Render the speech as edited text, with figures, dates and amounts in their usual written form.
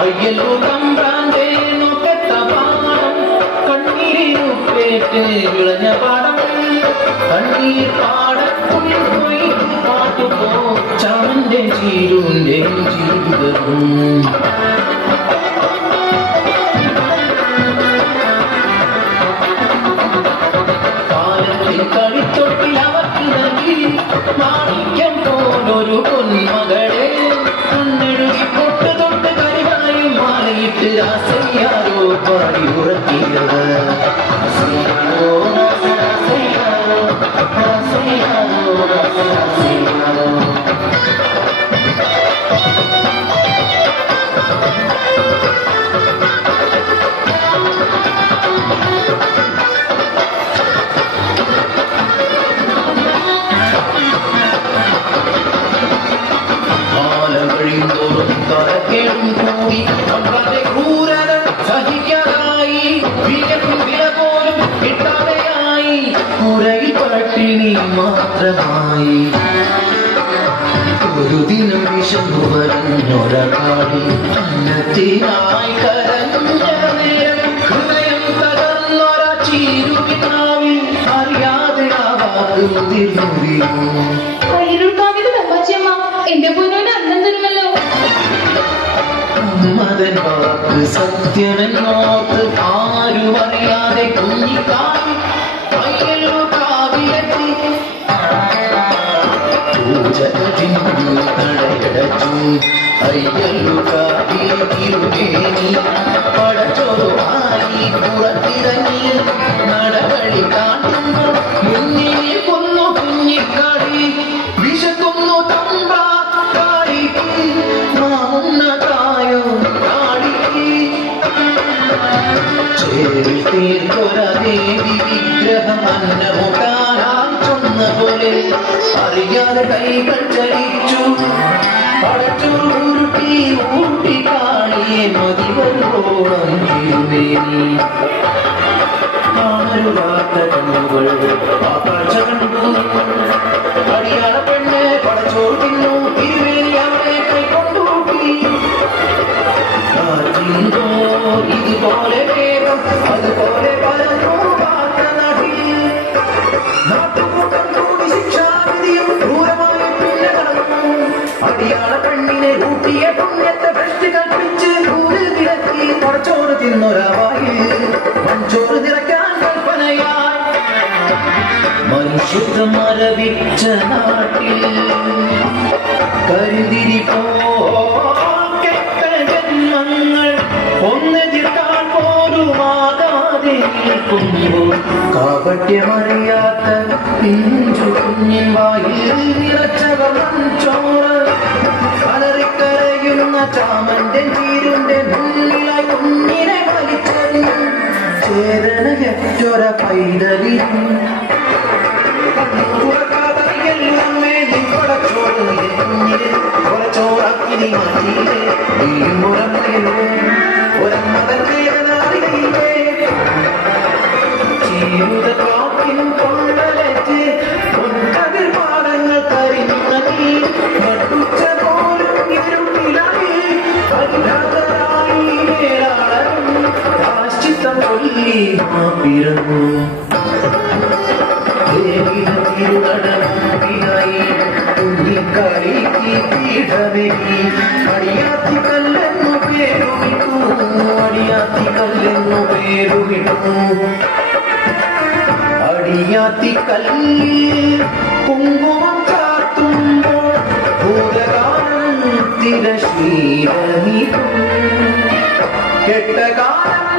അയ്യല്ലോ തമ്പ്രാന്റെ നോക്കത്ത പാടം കണ്ണീരിനുപ്പേറ്റ് വിളഞ്ഞ പാടം കണ്ണീർ പാടത്തുള്ളിൽ പോയി പാട്ടുപോ ചാമന്റെ ചീരുന്റെ ജീവിതവും കളിത്തൊട്ടിൽ അവർക്ക് നൽകി മാണിക്യം പോലൊരു പൊന്മകളെ കണ്ണെഴുതി പൊട്ട് തൊട്ട് കരിവായും മാലയിട്ട് രാസയ്യാരോ പാടി ഉറക്കിയത് തലക്കേടും കൂടി അവരുടെ ക്രൂരത സഹിക്കാതായി വില പോലും കിട്ടാതെയായി പുരയിൽ പട്ടിണി മാത്രമായി ഒരു ദിനം വിശന്നു പറഞ്ഞൊരാളി അന്നത്തിനായി കരഞ്ഞ നേരം ഹൃദയം തകർന്നൊരാ ചീരുകിനാവിൽ അറിയാതെ ആ വാക്ക് മുതിർന്നു എന്റെ പൊന്നോന് അന്നം തരുമല്ലോ മതൻ വാക്ക് സത്യമെന്നോർത്ത് ആരും അറിയാതെ കുഞ്ഞിക്കാവിൽ അയ്യല്ലോ കാവിലെത്തി പൂജകടിച്ചു അയ്യല്ലോ കാവിൽ തിരുമേനി പടച്ചോറു ആയി പുറത്തിറങ്ങി നടകളി കാട്ടുന്നു മുന്നിൽ കൊന്നു കുഞ്ഞിക്കാടി വിശക്കുന്നു തമ്പ ദേവി വിഗ്രഹം അന്നമുട്ടാനായി ചൊന്ന പോലെ അറിയാതെ കൈകൾ ചലിച്ചു പടച്ചൂരുട്ടി ഊട്ടി കാണിയെ മതിവരോളം തിരുമേനി കാണരുതാത്ത കണ്ണുകൾ ആ കാഴ്ച കണ്ടു അടിയാള പെണ്ണ് പടച്ചോറ് തിന്നു തിരുമേനി അവനെ കൈക്കൊണ്ടൂട്ടി ഇതുപോലെ വേഗം അതുപോലെ പലതോ പാർത്ത നാട്ടിൽ നാട്ടുകൂട്ടം കൂടി ശിക്ഷാവിധിയും ക്രൂരമായി പിന്നെ നടന്നു അടിയാള പെണ്ണിനെ ഊട്ടിയ പുണ്യത്തെ ഭ്രഷ്ടി കൽപ്പിച്ച് കൂടിൽ കിടത്തി പടച്ചോറ് തിന്നൊരാവായി മൺചോറ് നിറയ്ക്കാൻ കൽപ്പനയായി മനുഷ്യത്വം മരവിച്ച നാട്ടിൽ കരിന്തിരി ഒന്നെതിർത്താൽ പോലും ആകാതെ നിൽക്കുമ്പോൾ കാപട്യമറിയാത്ത പിഞ്ചു കുഞ്ഞിൻ വായിൽ നിറച്ചവർ ചോറ് അലറിക്കരയുന്ന ചാമന്റെ ചീരുന്റെ മുന്നിലായി കുഞ്ഞിനെ വലിച്ചെറിഞ്ഞു ചേതനയൊര പൈതലിൽ ചോറാക്കി മാറ്റിയില്ലേ ചീരുതക്കാക്കിനും കൊള്ളലറ്റ് ഒന്നതിൽ പാടങ്ങൾ കരിഞ്ഞി നട്ടുച്ച പോലും ഇരുട്ടിലായി അതിനായി വേളാളരും രാഷ്ട്രീയം ചൊല്ലി പിറന്നു തിരുനടനായി കുഞ്ഞിക്കളിക്ക് പീഠമേകി അടിയാത്തി കല്ലെന്നു പേരുവിട്ടു അടിയാത്തി കല്ലെന്നു പേരുവിട്ടു അടിയാത്തി കല്ലിൽ കുങ്കുമം ചാർത്തുമ്പോൾ ഭൂതകാലം തിരശീലനിക്കും കെട്ടകാലം